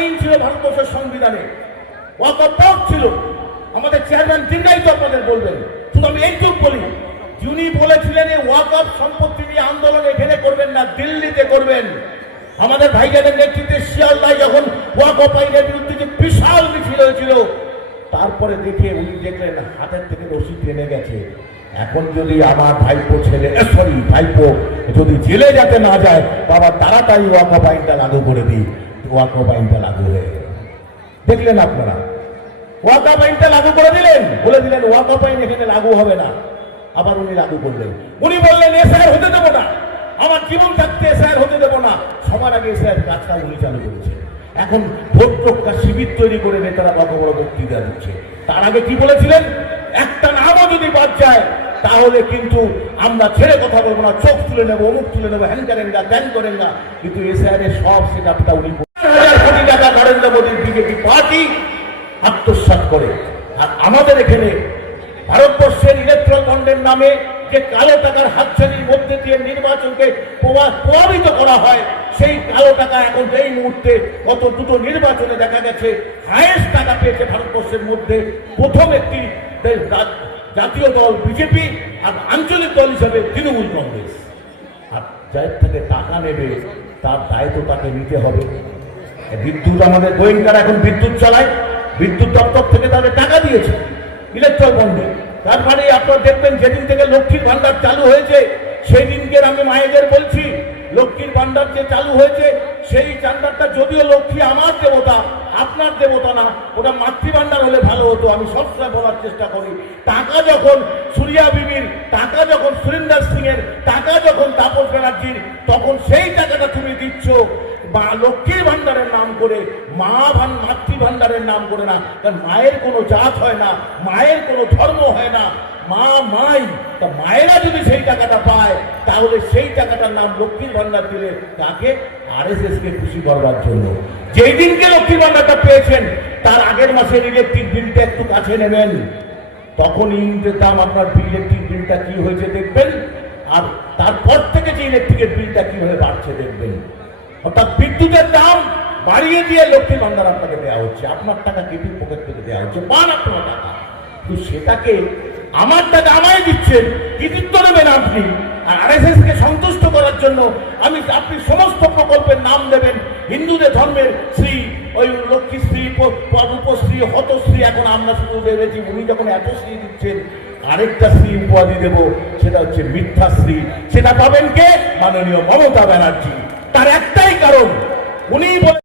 আইন ছিল ভারতবর্ষের সংবিধানে, ওয়াকফ ছিল। আমাদের চেয়ারম্যান তিনটাই তো আপনাদের বলবেন। শুধু আমি এইটুকু বলি, যিনি বলেছিলেন এই ওয়াকফ সম্পত্তি নিয়ে আন্দোলন এখানে করবেন না, দিল্লিতে করবেন। আমাদের ভাইজানের নেতৃত্বে শিয়ালদায় যখন ওয়াকফ আইনের বিরুদ্ধে যে বিশাল মিছিল হয়েছিল, তারপরে দেখে উনি দেখলেন হাতের থেকে রশি টেনে গেছে। এখন যদি আমার ভাইপো ভাইপো যদি জেলে যাতে না যায়, বাবা তাড়াতাড়ি ওয়াকফ আইনটা লাগু করে দিই। ওয়াকফ আইনটা লাগু হয়ে দেখলেন আপনারা, ওয়াকফ আইনটা লাগু করে দিলেন, বলে দিলেন ওয়াকফ আইন এখানে লাগু হবে না। আবার উনি লাগু করলেন, উনি বললেন এসআইআর হতে দেবো না, আমার জীবন থাকতে এসআইআর হতে দেবো না। সবার আগে এসআইআর কাজটা উনি চালু করেছে। এখন ভোট রক্ষা শিবির তৈরি করে নেতারা কত বড় বক্তৃতা দিচ্ছে। তার আগে কি বলেছিলেন, একটা নামও যদি বাদ যায় তাহলে কিন্তু আমরা ছেড়ে কথা বলবো না, চোখ তুলে নেবো, অমুক তুলে নেবো, হ্যান করেন না, ত্যান করেন না। কিন্তু এসআইআর এর সব সেটআপটা উনি 1,000 কোটি টাকা নরেন্দ্র মোদীর বিজেপি পার্টি আত্মসাৎ করে। আর আমাদের এখানে ভারতবর্ষের ইলেকট্রাল বন্ডের নামে যে কালো টাকার হাতছানির মধ্যে দিয়ে নির্বাচনকে প্রভাবিত করা হয়, সেই কালো টাকা এখন এই মুহূর্তে গত দুটো নির্বাচনে দেখা গেছে হায়েস্ট টাকা পেয়েছে ভারতবর্ষের মধ্যে। প্রথম একটি জাতীয় দল বিজেপি, আর আঞ্চলিক দল হিসাবে তৃণমূল কংগ্রেস। আর যার থেকে টাকা নেবে তার দায়িত্ব তাকে নিতে হবে। বিদ্যুৎ, আমাদের গোয়েন্দারা এখন বিদ্যুৎ চালায়, বিদ্যুৎ দপ্তর থেকে তাদের টাকা দিয়েছে ইলেকট্রাল বন্ডে। তার মানে আপনারা দেখবেন যেদিন থেকে লক্ষ্মীর ভান্ডার চালু হয়েছে সেই দিনকে আমি মায়েদের বলছি, লক্ষ্মীর ভান্ডার যে চালু হয়েছে সেই চান্দারটা, যদিও লক্ষ্মী আমার দেবতা আপনার দেবতা না, ওটা মাতৃভান্ডার হলে ভালো হতো। আমি সবসময় বলার চেষ্টা করি, টাকা যখন সুরিয়া বিবির, টাকা যখন সুরিন্দর সিং এর, টাকা যখন তাপস ব্যানার্জির, তখন সেই টাকাটা তুমি দিচ্ছ বা লক্ষ্মীর ভান্ডারের নাম করে, মাতৃভান্ডারের নাম করে না। কারণ মায়ের কোনো জাত হয় না, মায়ের কোনো ধর্ম হয় না, মা মাই। তা মায়েরা যদি সেই টাকাটা পায় তাহলে সেই টাকাটার নাম লক্ষ্মীর ভান্ডার দিলে তাকে আরএসএস কে খুশি করবার জন্য। যেই দিনকে লক্ষ্মীর ভান্ডারটা পেয়েছেন তার আগের মাসের ইলেকট্রিক বিলটা একটু কাছে নেবেন, তখন ইউনিটের দাম আপনার ইলেকট্রিক বিলটা কি হয়েছে দেখবেন, আর তারপর থেকে যে ইলেকট্রিকের বিলটা কিভাবে বাড়ছে দেখবেন। অর্থাৎ বিদ্যুতের দাম বাড়িয়ে দিয়ে লক্ষ্মীর ভান্ডার আপনাকে দেওয়া হচ্ছে, আপনার টাকা কেপির পকেট থেকে দেওয়া হচ্ছে, পান আপনার টাকা। কিন্তু সেটাকে আমার টাকা আমায় দিচ্ছেন, কৃতিত্ব নেবেন আপনি। আর আরএসএস কে সন্তুষ্ট করার জন্য আপনি সমস্ত প্রকল্পের নাম দেবেন হিন্দুদের ধর্মের শ্রী, ওই লক্ষ্মীশ্রী, রূপশ্রী, হতশ্রী। এখন আমরা শুধু ভেবেছি উনি যখন এত শ্রী দিচ্ছেন, আরেকটা শ্রী উপাধি দেব, সেটা হচ্ছে মিথ্যাশ্রী। সেটা পাবেন কে? মাননীয় মমতা ব্যানার্জি। তার একটাই কারণ, উনি